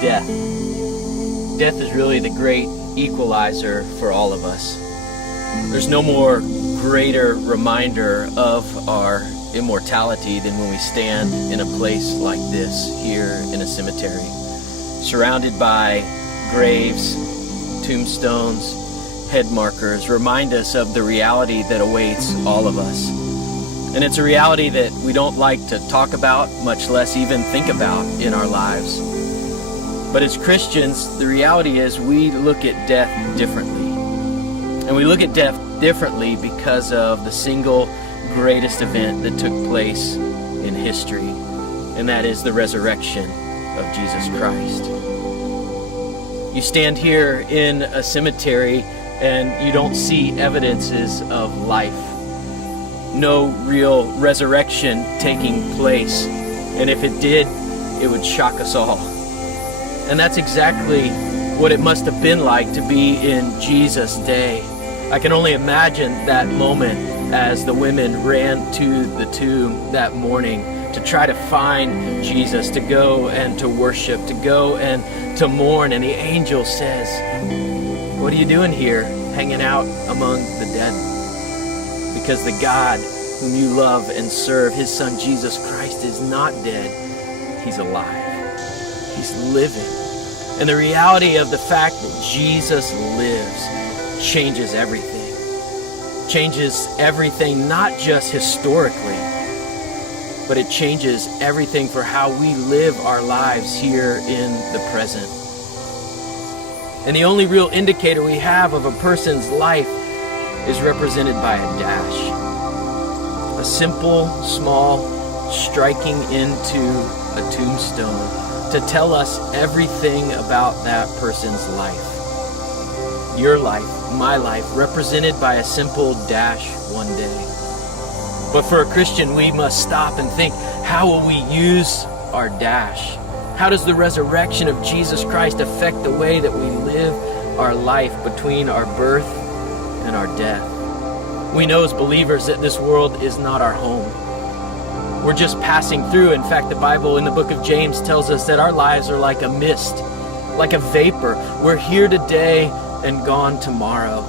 death. Death is really the great equalizer for all of us. There's no more greater reminder of our immortality than when we stand in a place like this here in a cemetery, surrounded by graves, tombstones, head markers, remind us of the reality that awaits all of us. And it's a reality that we don't like to talk about, much less even think about in our lives. But as Christians, the reality is we look at death differently. And we look at death differently because of the single greatest event that took place in history, and that is the resurrection of Jesus Christ. You stand here in a cemetery and you don't see evidences of life. No real resurrection taking place. And if it did, it would shock us all. And that's exactly what it must have been like to be in Jesus' day. I can only imagine that moment as the women ran to the tomb that morning to try to find Jesus, to go and to worship, to go and to mourn. And the angel says, "What are you doing here, hanging out among the dead?" Because the God whom you love and serve, his son Jesus Christ, is not dead. He's alive. He's living. And the reality of the fact that Jesus lives changes everything. Changes everything, not just historically, but it changes everything for how we live our lives here in the present. And the only real indicator we have of a person's life is represented by a dash. A simple, small striking into a tombstone to tell us everything about that person's life. Your life, my life, represented by a simple dash one day. But for a Christian, we must stop and think, how will we use our dash? How does the resurrection of Jesus Christ affect the way that we live our life between our birth and our death? We know as believers that this world is not our home. We're just passing through. In fact, the Bible in the book of James tells us that our lives are like a mist, like a vapor. We're here today and gone tomorrow.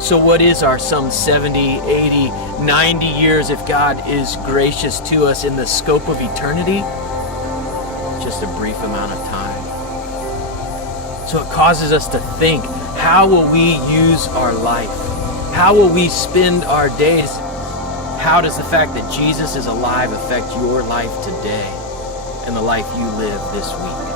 So what is our some 70, 80, 90 years if God is gracious to us in the scope of eternity? Just a brief amount of time. So it causes us to think, how will we use our life? How will we spend our days? How does the fact that Jesus is alive affect your life today and the life you live this week?